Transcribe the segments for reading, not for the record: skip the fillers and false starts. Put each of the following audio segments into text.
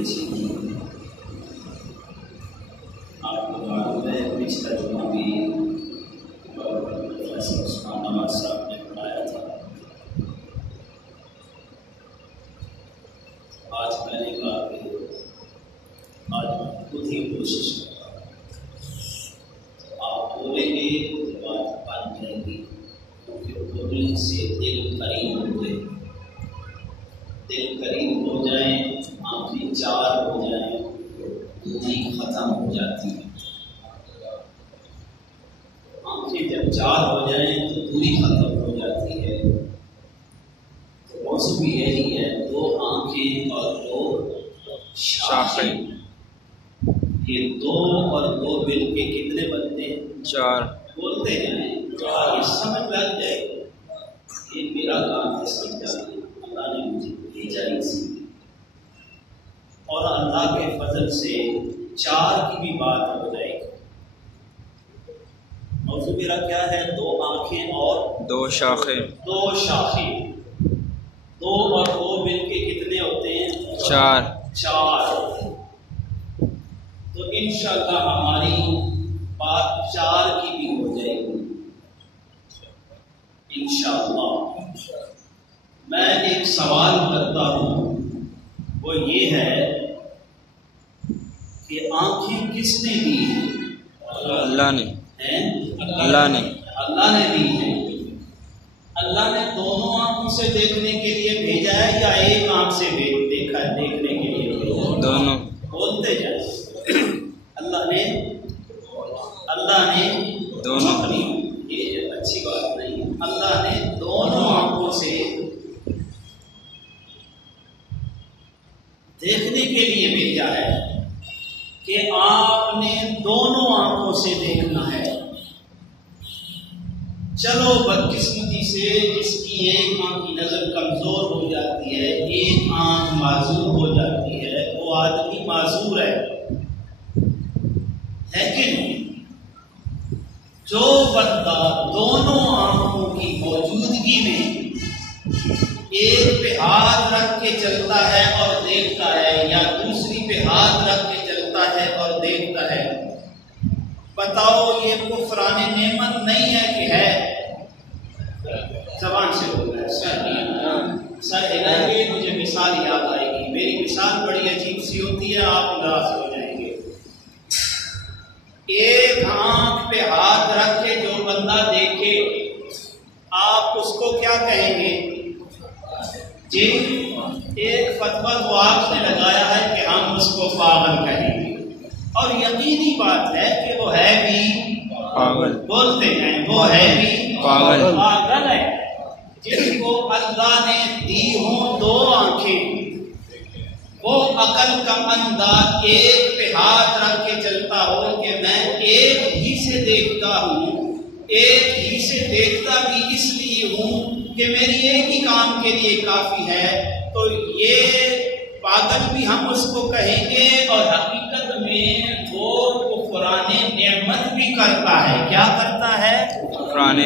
آپ کو معلوم ہے پچھلا جمعہ بھی پروفیسر عثمان نواز صاحب نے پڑھایا تھا. آج میں نے کہا کہ آج میں خود ہی کوشش کرتا ہوں. آپ بولیں گے تو بات بن جائے گی، کیونکہ بولنے سے دل قریب ہوئے، دل قریب ہو جائیں، آنکھیں چار ہو جائیں، دوری ختم ہو جاتی ہے. آنکھیں جب چار ہو جائیں تو دوری ختم ہو جاتی ہے. تو موضوع بھی یہی ہے، دو آنکھیں اور دو شاخیں. یہ دو اور دو مل کے کتنے بنتے ہیں؟ چار. بولتے ہیں یہ سمجھ لگ جائے گا. یہ میرا کام ہے سمجھانا، اللہ نے مجھے بھیجا اسی لیے. اور اللہ کے فضل سے چار کی بھی بات ہو جائے گی. موضوع میرا کیا ہے؟ دو آنکھیں اور دو شاخیں. دو شاخیں، دو اور دو مل کے کتنے ہوتے ہیں؟ چار. چار. تو انشاءاللہ ہماری بات چار کی بھی ہو جائے گی انشاءاللہ. میں ایک سوال کرتا ہوں، وہ یہ ہے کہ آنکھیں کس نے دی ہیں؟ اللہ نے. اللہ نے دی ہے. اللہ نے دونوں آنکھوں سے دیکھنے کے لیے بھیجا ہے یا ایک آنکھ سے دیکھنے کے لیے بھیجا ہے؟ دونوں. بولتے جائیں. اللہ نے دونوں. یہ اچھی بات نہیں. اللہ نے دونوں آنکھوں سے دیکھنے کے لیے بھیجا ہے کہ آپ نے دونوں آنکھوں سے دیکھنا ہے. چلو بدقسمتی سے جس کی ایک آنکھ کی نظر کمزور ہو جاتی ہے، ایک آنکھ معذور ہو جاتی ہے، وہ آدمی معذور ہے. لیکن جو بندہ دونوں آنکھوں کی موجودگی میں ایک پہ ہاتھ رکھ کے چلتا ہے اور دیکھتا ہے، یا دوسری پہ ہاتھ رکھ کے چلتا ہے اور دیکھتا ہے، بتاؤ یہ کفران نعمت نہیں ہے کہ ہے؟ زبان سے بول رہا ہے. سر کہ مجھے مثال یاد آئے گی. میری مثال بڑی عجیب سی ہوتی ہے، آپ ناراض ہو جائیں گے. ایک آنکھ پہ ہاتھ رکھ کے جو بندہ دیکھے، آپ اس کو کیا کہیں گے؟ جی ایک فتویٰ تو آپ نے لگایا ہے کہ ہم اس کو پاگل کہیں گے، اور یقینی بات ہے کہ وہ ہے بھی پاگل. بولتے ہیں وہ ہے بھی پاگل ہے. جس کو اللہ نے دی ہوں دو آنکھیں، وہ عقل کا انداز ایک پہ ہاتھ رکھ کے چلتا ہو کہ میں ایک ہی سے دیکھتا ہوں، ایک ہی سے دیکھتا بھی اس لیے ہوں کہ میری ایک ہی کام کے لیے کافی ہے، تو یہ پاگل بھی ہم اس کو کہیں گے. اور حقیقت میں وہ کفران نعمت بھی کرتا ہے. کیا کرتا ہے؟ کفران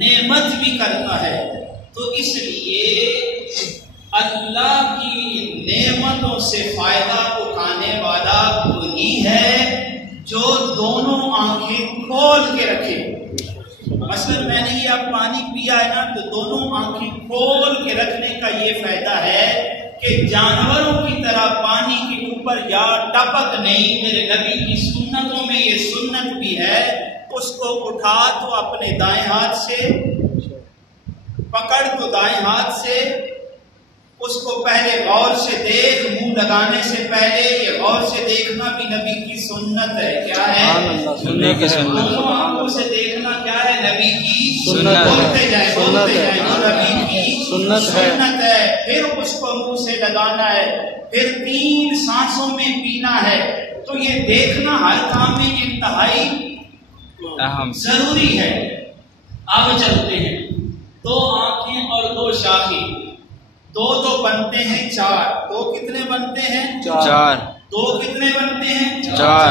نعمت بھی کرتا ہے. تو اس لیے اللہ کی نعمتوں سے فائدہ اٹھانے والا وہی ہے جو دونوں آنکھیں کھول کے رکھے. مثلا میں نے یہ اب پانی پیا ہے نا، تو دونوں آنکھیں کھول کے رکھنے کا یہ فائدہ ہے کہ جانوروں کی طرح پانی کے اوپر یا ٹپک نہیں. میرے نبی کی سنتوں میں یہ سنت بھی ہے، اس کو اٹھا تو اپنے دائیں ہاتھ سے، پکڑ تو دائیں ہاتھ سے، اس کو پہلے غور سے دیکھ. منہ لگانے سے پہلے یہ غور سے دیکھنا بھی نبی کی سنت ہے. کیا ہے؟ دونوں آنکھوں سے دیکھنا کیا ہے؟ نبی کی سنت. بولتے جائیں نبی کی سنت ہے. پھر اس کو منہ سے لگانا ہے، پھر 3 سانسوں میں پینا ہے. تو یہ دیکھنا ہر کام میں انتہائی ضروری ہے. اب چلتے ہیں. 2 آنکھیں اور 2 شاخیں، دو تو بنتے ہیں 4. 2 کتنے بنتے ہیں؟ 4. 2 کتنے بنتے ہیں؟ 4.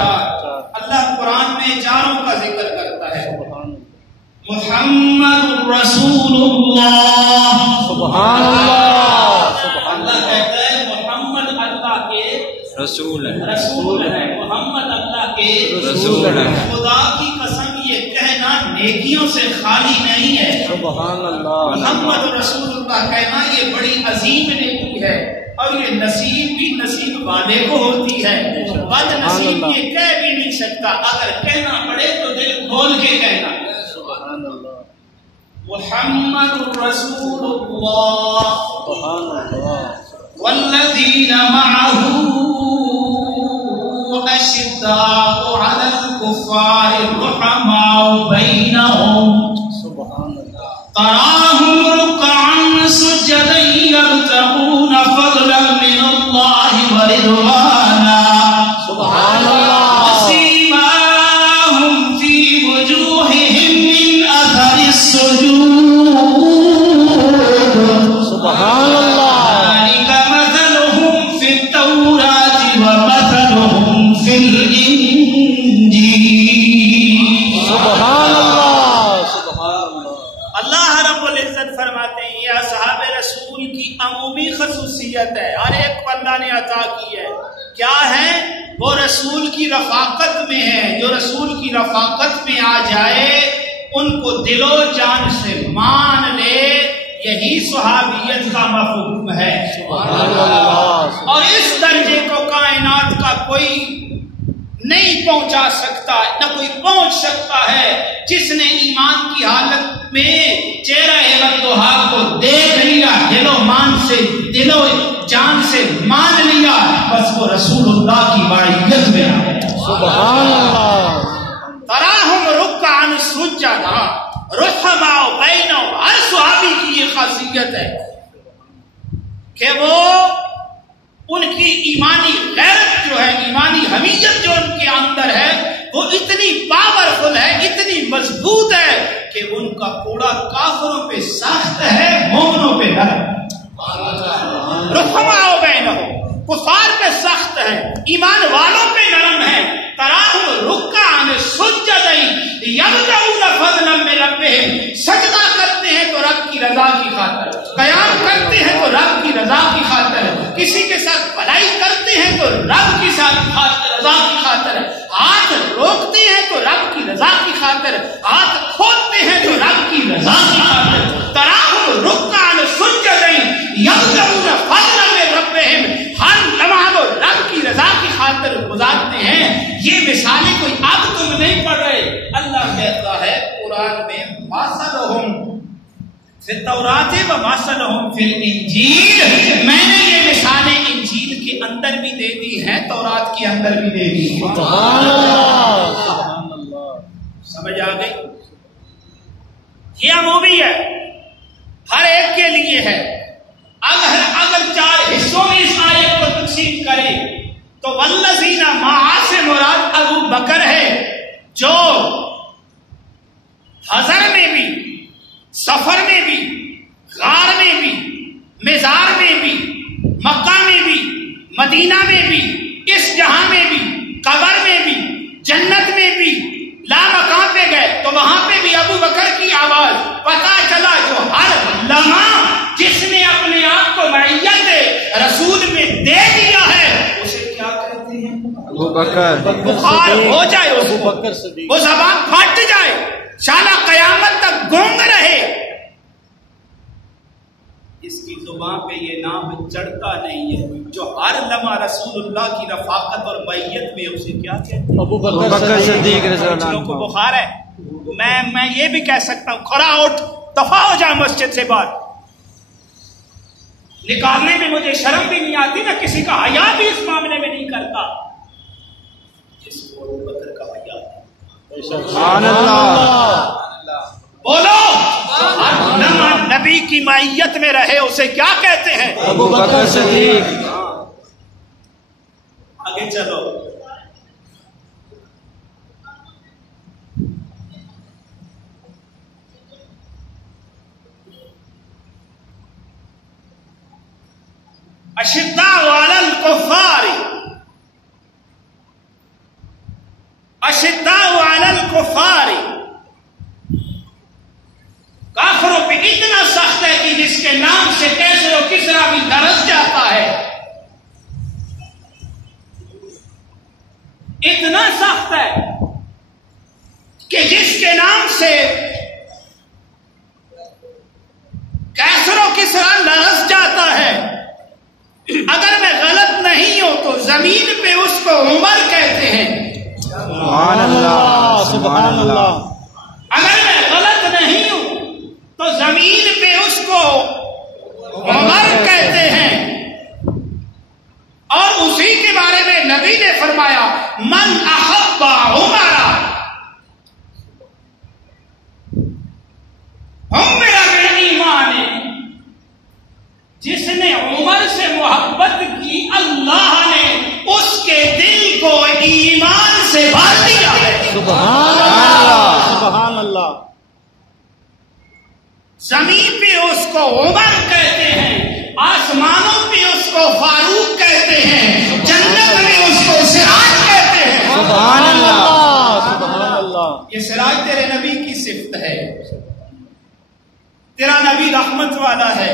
اللہ قرآن میں چاروں کا ذکر کرتا ہے. محمد رسول اللہ. سبحان اللہ. اللہ کہتا ہے رسول ہے، رسول ہے، محمد اللہ کے رسول ہے۔ خدا کی قسم یہ کہنا نیکیوں سے خالی نہیں ہے۔ سبحان اللہ، محمد رسول اللہ کہنا یہ بڑی عظیم نیکی ہے، اور یہ نصیب بھی نصیب والے کو ہوتی ہے، بد نصیب یہ کہہ بھی نہیں سکتا، اگر کہنا پڑے تو دل کھول کے کہنا۔ سبحان اللہ، محمد رسول اللہ سبحان اللہ، والذین معه اشداء علی الکفار رحماء بینہم سبحان اللہ، تراہم رکعا سجدا یبتغون فضلا من اللہ ورضوانا سبحان اللہ، وسیماہم فی وجوہہم من اثر السجود سبحان اللہ، ذلك مثلهم في التوراة ومثلهم في الإنجيل۔ سبحان اللہ، سبحان اللہ، اللہ رب العزت فرماتے ہیں یہ اصحاب رسول کی عمومی خصوصیت ہے، ہر ایک کو اللہ نے عطا کی ہے۔ کیا ہے؟ وہ رسول کی رفاقت میں ہے، جو رسول کی رفاقت میں آ جائے ان کو دل و جان سے مان لے، یہی صحابیت کا مفہوم ہے۔ سبحان اللہ، اور اس درجے کو کائنات کا کوئی نہیں پہنچا سکتا، نہ کوئی پہنچ سکتا ہے جس نے ایمان کی حالت میں چہرہ وضحا کو دیکھ لیا، دل و مان سے، دل و جان سے مان لیا، بس وہ رسول اللہ کی معیت میں آ گیا۔ سبحان اللہ، تراہم رکعا سجدا رحماء بینہم، ہر صحابی کی یہ خاصیت ہے کہ وہ ان کی ایمانی غیرت جو ہے، ایمانی حمیت جو ان کے اندر ہے، وہ اتنی پاورفل ہے، اتنی مضبوط ہے کہ ان کا کوڑا کافروں پہ سخت ہے، مومنوں پہ نرم۔ رحماء بینہم، کفار پہ سخت ہے، ایمان والوں پہ نرم ہے۔ تراہم رکعا سجدا یبتغون فضلا من ربہم، سجدہ کرتے ہیں تو رب کی رضا کی خاطر، قیام کرتے ہیں تو رب کی رضا کی خاطر، کسی کے ساتھ بھلائی کرتے ہیں تو رب کی رضا کی خاطر، ہاتھ روکتے ہیں تو رب کی رضا کی خاطر، ہاتھ کھولتے ہیں تو رب کی رضا کی خاطر۔ تراہم رکعا سجدا یبتغون فضلا من ربہم، ہر لمحہ وہ رب کی رضا کی خاطر گزارتے ہیں۔ یہ مثالیں کوئی اب تم نہیں پڑھ رہے، اللہ کہتا ہے قرآن میں مثلہم فی التوراۃ و مثلہم فی الانجیل، میں نے یہ مثالیں انجیل کے اندر بھی دے دی ہیں، تورات کے اندر بھی دے دی ہیں۔ سبحان اللہ، سبحان اللہ، سمجھ آ گئی؟ یہ عمومی ہے، ہر ایک کے لیے ہے۔ اگر چار حصوں میں اس آیت کو تقسیم کریں تو والذین معہ سے مراد ابو بکر ہے، جو حضر میں بھی، سفر میں بھی، غار میں بھی، مزار میں بھی، مکہ میں بھی، مدینہ میں بھی، اس جہاں میں بھی، قبر میں بھی، جنت میں بھی، لا مقام پہ گئے تو وہاں پہ بھی ابو بکر کی آواز پتا چلا، جو ہر لمحہ جس نے اپنے آپ کو معیت رسول میں دے دیا ہے اسے کیا کہتے ہیں؟ ابو بکر۔ بخار ہو جائے اس ابو کو، بکر صدیق، وہ زبان پھٹ جائے، شالا قیامت تک گونگ رہے، اس کی زبان پہ یہ نام چڑھتا نہیں ہے، جو ہر لمحہ رسول اللہ کی رفاقت اور معیت میں، اسے کیا کہتے ہیں؟ ابو ابو بکر بکر صدیق، صدیق رضی اللہ لوگوں کو عنہ۔ بخار ہے، میں یہ بھی کہہ سکتا ہوں کھڑا اٹھ، دفع ہو جا مسجد سے باہر، نکالنے میں مجھے شرم بھی نہیں آتی، نہ کسی کا حیا بھی اس معاملے میں نہیں کرتا جس کو ابو بکر کا حیا ہے۔ سبحان اللہ، بولو، ہر لمحہ نبی کی معیت میں رہے اسے کیا کہتے ہیں؟ ابو بکر صدیق۔ آگے چلو، اشداء علی الکفار، اشداء علی الکفار، کافروں پہ اتنا سخت ہے کہ جس کے نام سے کیسر و کسرا بھی لرز جاتا ہے۔ اتنا سخت ہے کہ جس کے نام سے کیسر و کسرا لرز جاتا ہے، اگر میں غلط نہیں ہوں تو زمین پہ اس کو عمر کہتے ہیں۔ سبحان اللہ، سبحان اللہ۔ اگر میں غلط نہیں ہوں تو زمین پہ اس کو عمر کہتے ہیں، اور اسی کے بارے میں نبی نے فرمایا من احب عمر، ہم میرا ایمان ہے، جس نے عمر سے محبت کی اللہ نے اس کے دل کو ایمان سے بھر دیا ہے۔ سبحان اللہ، سبحان اللہ۔ زمین پہ اس کو عمر کہتے ہیں، آسمانوں پہ اس کو فاروق کہتے ہیں، جنت میں اس کو سراج کہتے ہیں۔ سبحان اللہ، سبحان اللہ۔ یہ سراج تیرے نبی کی صفت ہے، تیرا نبی رحمت والا ہے۔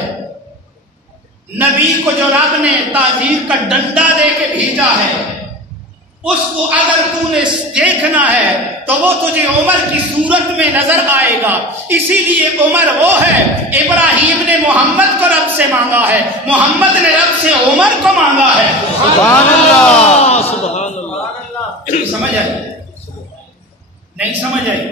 نبی کو جو رب نے تعزیر کا ڈنڈا دے کے بھیجا ہے، اس کو اگر تو نے دیکھنا ہے تو وہ تجھے عمر کی صورت میں نظر آئے گا۔ اسی لیے عمر وہ ہے، ابراہیم نے محمد کو رب سے مانگا ہے، محمد نے رب سے عمر کو مانگا ہے۔ سبحان اللہ، سبحان اللہ۔ سمجھ آئی؟ نہیں سمجھ آئی؟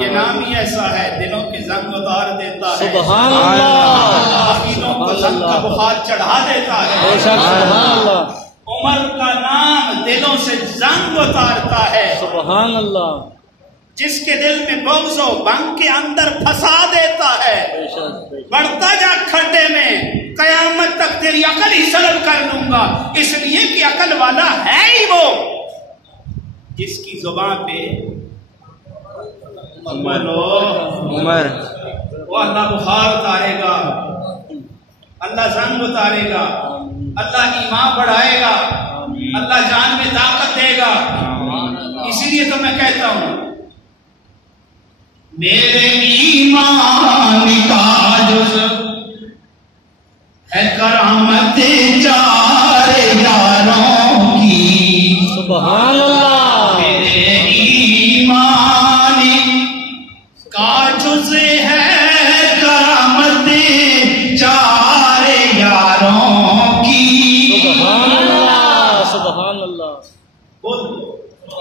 یہ نام ہی ایسا ہے، دلوں کے زنگ اتار دیتا ہے، سبحان اللہ، عقیدوں کو زنگ کا بخار چڑھا دیتا ہے۔ سبحان اللہ، عمر کا نام دلوں سے زنگ اتارتا ہے، سبحان اللہ۔ جس کے دل میں بغض و بنگ کے اندر پھنسا دیتا ہے۔ بڑھتا جا کھڈے میں، قیامت تک تیری عقل ہی سلب کر لوں گا، اس لیے کہ عقل والا ہے ہی وہ جس کی زبان پہ عمر، وہ اللہ بخار اتارے گا، اللہ زنگ اتارے گا، اللہ ایمان بڑھائے گا، اللہ جان میں طاقت دے گا۔ اسی لیے تو میں کہتا ہوں میرے ایمان کا جز ہے کرامت چار یاروں کی، سبحان اللہ، میرے ایمان کا جز ہے کرامت چار یاروں کی۔ سبحان اللہ، سبحان اللہ۔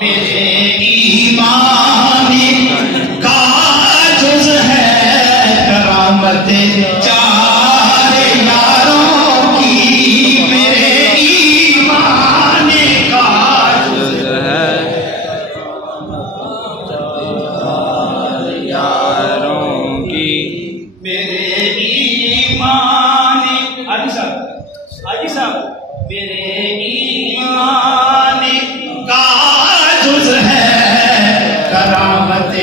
میرے ایمان کا جز ہے کرامت چار یاروں کی، میرے ایمان کا جز ہے یاروں کی، میرے ایمان حاجی صاحب میرے ایمان کا جز ہے کرامت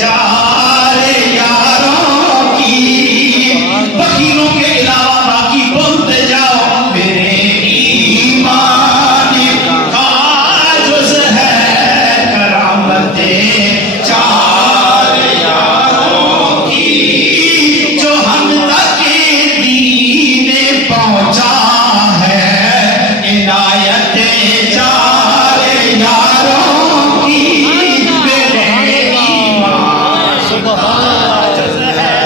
چار یاروں کی، فقیروں کے علاوہ باقی بولتے جاؤ۔ میرے ایمان کا جز ہے کرامت چار یاروں کی، جو ہم تک دین پہنچا ہے عنایت چار یاروں کی، میرے ایمان کا جز ہے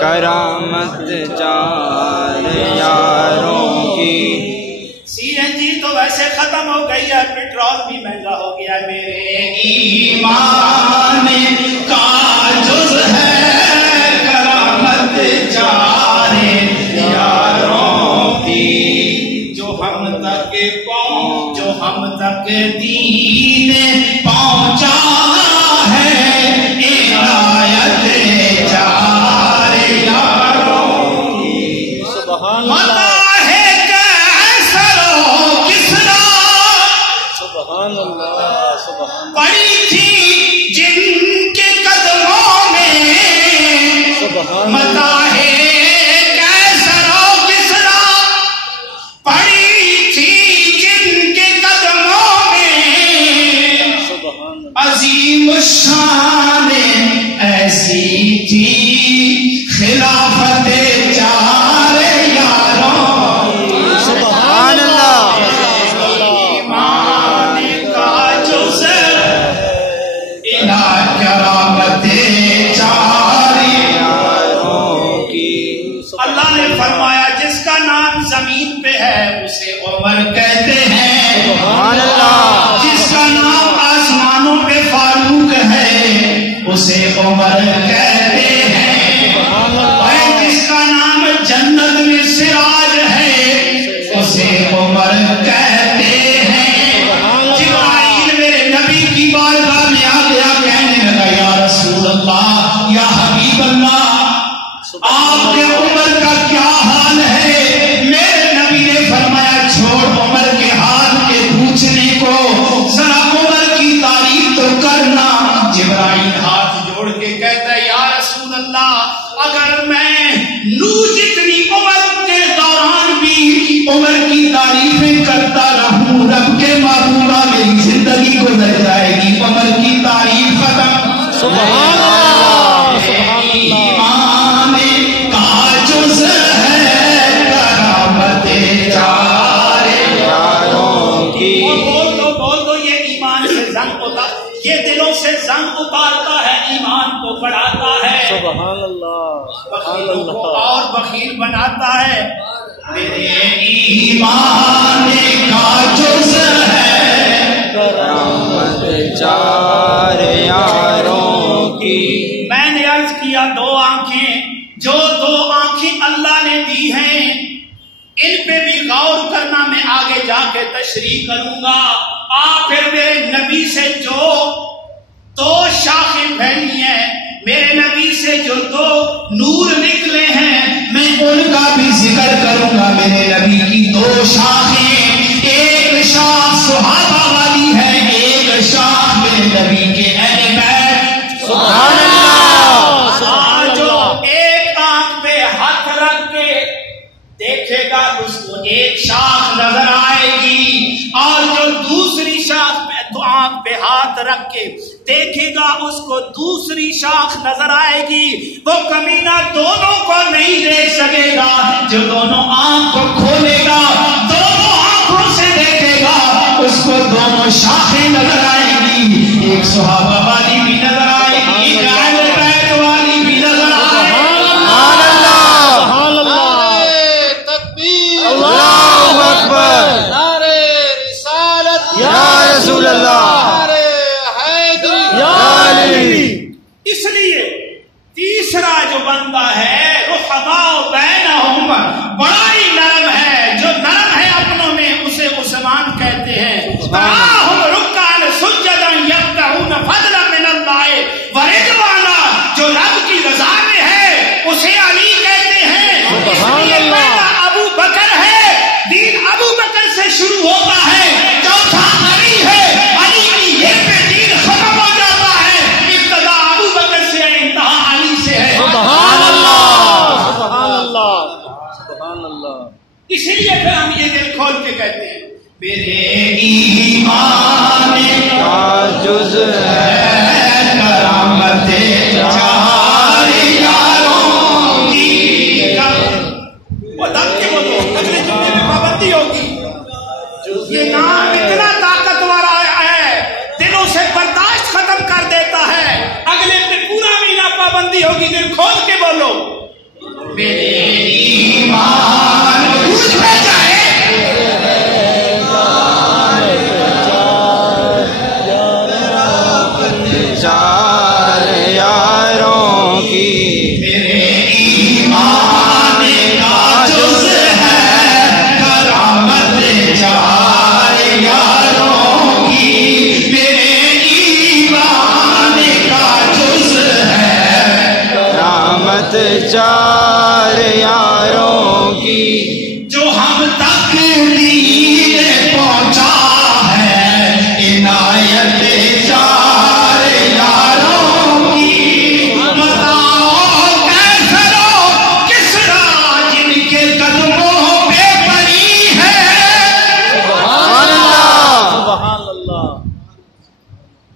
کرامت چار یاروں کی۔ سی این جی تو ویسے ختم ہو گئی ہے، پیٹرول بھی مہنگا ہو گیا ہے، میرے ایمان کا جز ہے کرامت چار یاروں کی، جو ہم تک دین پہنچا ہے عنایت چار یاروں کی۔ سبحان اللہ، متا ہے کیسر و کسریٰ سبحان اللہ، سبحان پڑی تھی جن کے قدموں میں، سبحان متا ہے کیسر و کسریٰ پڑی تھی جن کے قدموں میں، سبحان عظیم الشان ایسی تھی خلافت چار یاروں اللہ نے فرمایا جس کا نام زمین پہ ہے اسے عمر کہتے ہیں، سبحان اللہ، جس کا نام آسمانوں پہ فاروق ہے اسے عمر کہتے ہیں، اور جس کا نام جنت میں سراج ہے اسے عمر کہتے ہیں۔ جبرائیل میرے نبی کی بارگاہ میں آ گیا، کہنے لگا یا رسول اللہ، یا حبیب اللہ، آپ کے عمر کا کیا حال ہے؟ میرے نبی نے فرمایا چھوڑ عمر کے حال کے پوچھنے کو، ذرا عمر کی تعریف تو کرنا۔ جبرائیل ہاتھ جوڑ کے کہتا ہے یا رسول اللہ، اگر میں نو جتنی عمر کے دوران بھی عمر کی تعریفیں کرتا رہوں، رب کے محبوبہ میری زندگی گزر جائے گی، عمر کی تعریف ختم۔ سبحان اللہ، سبحان اللہ، ایمان کا جز ہے کرامت چار یاروں کی، بول دو یہ ایمان سے زنگ یہ دلوں سے زنگ اتارتا ہے، ایمان کو بڑھاتا ہے، سبحان اللہ، سبحان بخیلوں کو اللہ، اور بخیل بناتا ہے۔ میرے ایمان کا جز ہے کرامت چار یاروں کی، میں نے عرض کیا دو آنکھیں، جو دو آنکھیں اللہ نے دی ہیں ان پہ بھی غور کرنا، میں آگے جا کے تشریح کروں گا۔ آپ پھر میرے نبی سے جو دو شاخیں پھیلی ہیں، میرے نبی سے جو دو نور نکلے ہیں، میں ان کا بھی ذکر کروں گا۔ میرے نبی کی دو شاخیں، ایک شاخ صحابہ والی ہے، ایک شاخ میرے نبی کے اہل بیت، سبحان اللہ، سبحان جو اللہ، ایک آنکھ پہ ہاتھ رکھ کے دیکھے گا اس کو ایک شاخ نظر آئے گی، اور جو دوسری شاخ پہ تو آنکھ پہ ہاتھ رکھ کے دیکھے گا اس کو دوسری شاخ نظر آئے گی۔ وہ کمینہ دونوں کو نہیں دیکھ سکے گا، جو دونوں آنکھ کو کھولے گا، دونوں آنکھوں سے دیکھے گا، اس کو دونوں شاخیں نظر آئے گی، ایک صحابہ والی بھی نظر آئے گی، ایک اہل بیت والی بھی نظر آئے گی۔ سبحان اللہ، سبحان اللہ، اللہ اکبر، یا رسول اللہ، یا علی، اس لیے تیسرا جو بندہ ہے رحماء بینہم، بڑا ہی نرم ہے، جو نرم ہے اپنوں میں اسے عثمان کہتے ہیں۔ تراہم رکعا سجدا یبتغون فضلا من اللہ ورضوانا، جو رب کی رضا میں ہے اسے علی کہتے ہیں۔ اس لیے پہلا ابو بکر ہے، دین ابو بکر سے شروع ہوتا ہے، چوتھا علی ہے، علی کی یہ پہ دین ختم ہو جاتا ہے، ابتدا ابو بکر سے ہے، انتہا علی سے ہے۔ سبحان اللہ، سبحان اللہ، سبحان اللہ، اسی لیے پھر ہم یہ دل کھول کے کہتے ہیں میرے ایمان کا جز ہے کرامت چار یاروں کی۔ وہ دم کے بولو، اگلے جملے میں پابندی ہوگی۔ یہ نام اتنا طاقتور ہے، دلوں سے برداشت ختم کر دیتا ہے، اگلے پہ پورا مہینہ پابندی ہوگی، دل کھول کے بولو میرے ایمان روز پہ جائے چار یاروں کی، میرے ایمان کا جز ہے کرامت چار یاروں کی، میرے ایمان کا جز ہے کرامت چار یاروں کی، جو ہم تک دین پہنچا ہے عنایت چار یاروں کی۔ بتاؤ کیسے لو کس راہ جن کے قدموں پہ پڑی ہے۔ سبحان اللہ، سبحان اللہ،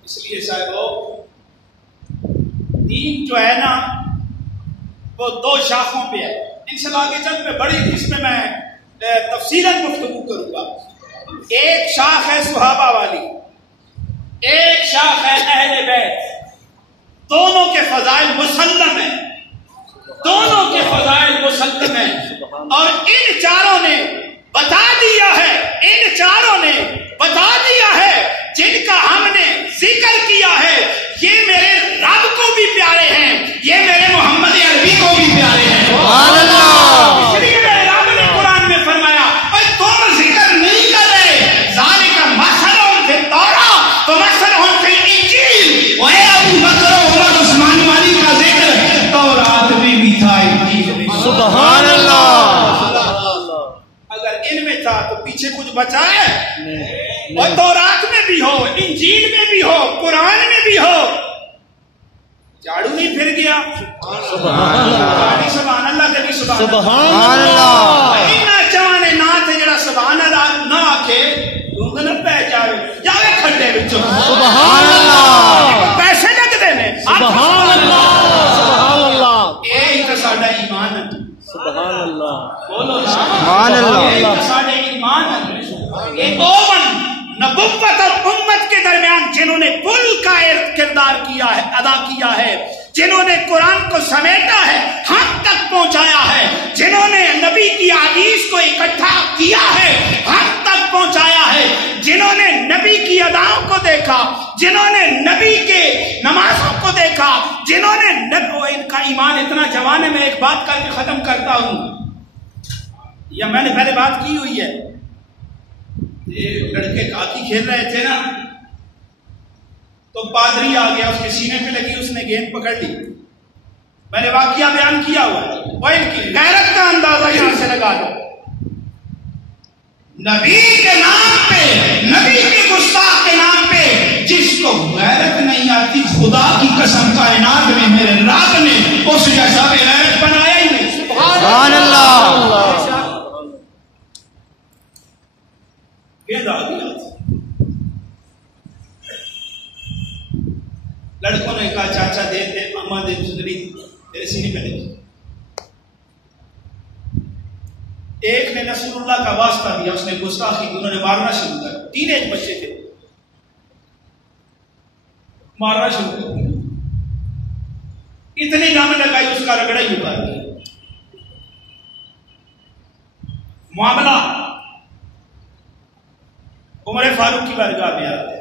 اس لیے صاحبو دین جو ہے نا وہ دو شاخوں پہ ہے، انشاءاللہ آگے چل میں بڑی اس میں تفصیلاً گفتگو کروں گا۔ ایک شاخ ہے صحابہ والی، ایک شاخ ہے اہل بیت، دونوں کے فضائل مسلم ہیں، دونوں کے فضائل مسلم ہیں، اور ان چاروں نے بتا دیا ہے، ان چاروں نے بتا دیا ہے جن کا ہم نے ذکر کیا ہے، یہ میرے رب کو بھی پیارے ہیں، یہ میرے محمد عربی کو بھی پیارے ہیں۔ سبحان اللہ۔ اس لیے میرے رب نے قرآن میں فرمایا اور تم ذکر نہیں کر رہے، ذالک مثلٌ فی التوراۃ ومثلٌ فی الانجیل، اور اے ابو بکر و عمر عثمان والی کا ذکر تورات میں بھی تھا، انجیل میں۔ سبحان اللہ۔ اگر ان میں تھا تو پیچھے کچھ بچا ہے؟ اور تورات میں بھی ہو، انجیل میں بھی ہو، قرآن میں بھی ہو، جھاڑو نہیں پھر گیا؟ سبحان اللہ۔ سبحان اللہ کبھی سبحان سبحان اللہ۔ اینا چوانے نات ہے جڑا سبحان اللہ نہ آکھے دونگ نہ پہ جاوے کھڑے وچوں۔ سبحان اللہ۔ پیسے لگ دینے۔ سبحان اللہ، سبحان اللہ، اے تو ساڈا ایمان ہے۔ سبحان اللہ، بولو سبحان اللہ۔ اے تو ساڈا ایمان ہے۔ اے اوون نبوت اور امت کے درمیان جنہوں نے پل کا کردار کیا ہے، ادا کیا ہے، جنہوں نے قرآن کو سمیٹا ہے، ہم تک پہنچایا ہے، جنہوں نے نبی کی حدیث کو اکٹھا کیا ہے، ہم تک پہنچایا ہے، جنہوں نے نبی کی اداؤں کو دیکھا، جنہوں نے نبی کے نمازوں کو دیکھا، جنہوں نے ان کا ایمان اتنا جوان ہے۔ میں ایک بات کر کے ختم کرتا ہوں، یا میں نے پہلے بات کی ہوئی ہے۔ یہ لڑکے کاکی کھیل رہے تھے نا، تو پادری آ گیا، اس کے سینے پہ لگی، اس نے گیند پکڑ لی۔ میں نے واقعہ بیان کیا ہوا ہے، وہ ان کی غیرت کا اندازہ یہاں سے لگا دو۔ نبی کے نام پہ، نبی کے گستاخ کے نام پہ جس کو غیرت نہیں آتی، خدا کی قسم کائنات میں میرے رب نے اس جیسا بے غیرت بنایا ہی نہیں۔ سبحان اللہ۔ لڑکوں نے کہا چاچا دے دے، اما دے، زندگی تیرے سینے پہ لگی۔ ایک نے رسول اللہ کا واسطہ دیا، اس نے گستاخی کی، انہوں نے مارنا شروع کر، تین ایک بچے تھے، مارنا شروع کر دیا، اتنی دم لگائی اس کا رگڑا ہی اتار دیا۔ معاملہ عمر فاروق کی بارگاہ میں آتے ہیں۔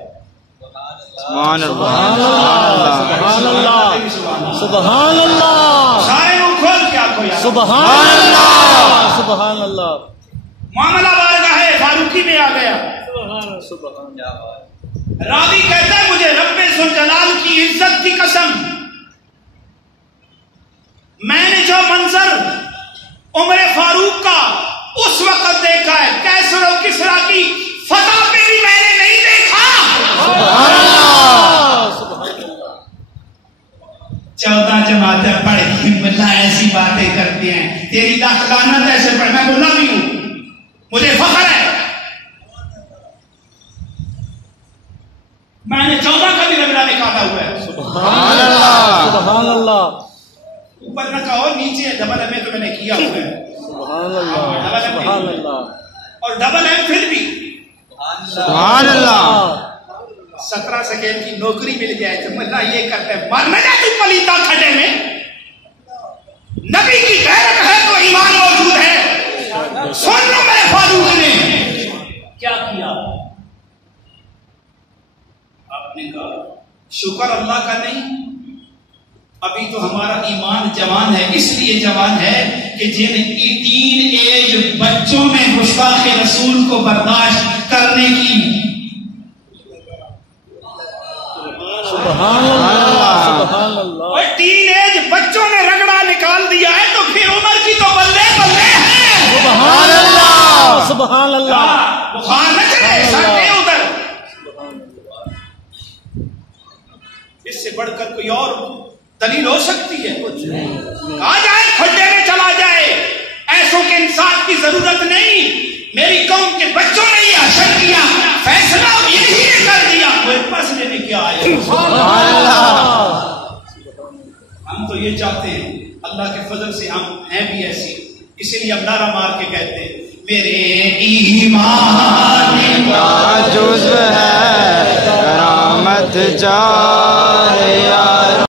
سبحان اللہ۔ سبحان اللہ، سبحان اللہ، سارے منہ کھول کے آنکھوں یا سبحان اللہ، سبحان اللہ، معاملہ بارگاہ فاروقی میں آ گیا۔ سبحان راوی کہتا ہے مجھے رب ذوالجلال کی عزت کی قسم، میں نے جو منظر عمر فاروق کا اس وقت دیکھا ہے، کیسر و کسریٰ کی فتح پہ بھی میں نے نہیں دیکھا۔ سبحان اللہ۔ 14 جماعتیں پڑھی، ملا ایسی باتیں کرتے ہیں، تیری لاکھ لعنت ایسے پڑھ، میں بولا بھی ہوں، مجھے فخر ہے، میں نے 14 کا بھی رگڑا نکالا ہوا ہے۔ سبحان اللہ۔ سبحان اللہ، اوپر نہ کہو نیچے ڈبل ایم اے تو میں نے کیا ہوا ہے، سبحان اللہ، سبحان اللہ، اور ڈبل ایم پھر بھی سبحان اللہ۔ 17 سیکنڈ کی نوکری مل جائے تو ملا یہ کرتا ہے، مرنا جا تو پلیتا کھڈے میں، نبی کی غیرت ہے تو ایمان موجود ہے۔ سن لو میرے فاروق نے کیا کیا، آپ نے کہا شکر اللہ کا نہیں، ابھی تو ہمارا ایمان جوان ہے، اس لیے جوان ہے کہ جن ٹین ایج بچوں نے گستاخ رسول کو برداشت کرنے کی، سبحان اللہ، سبحان اللہ، اور ٹین ایج بچوں نے رگڑا نکال دیا ہے، تو پھر عمر کی تو بلے بلے ہے۔ سبحان اللہ، سبحان اللہ، بخار نہ چلے سکتے ادھر، اس سے بڑھ کر کوئی اور دلیل ہو سکتی ہے؟ آ جائے کھڈے میں چلا جائے، ایسوں کے انصاف کی ضرورت نہیں۔ میری قوم کے بچوں نے یہ حشر کیا، فیصلہ یہی نے کر دیا، وہ پاس لینے کیا آئے۔ سبحان اللہ۔ ہم تو یہ چاہتے ہیں، اللہ کے فضل سے ہم ہیں بھی ایسی، اسی لیے اب نعرہ مار کے کہتے ہیں میرے ایمان کا جزو ہے کرامت چار یار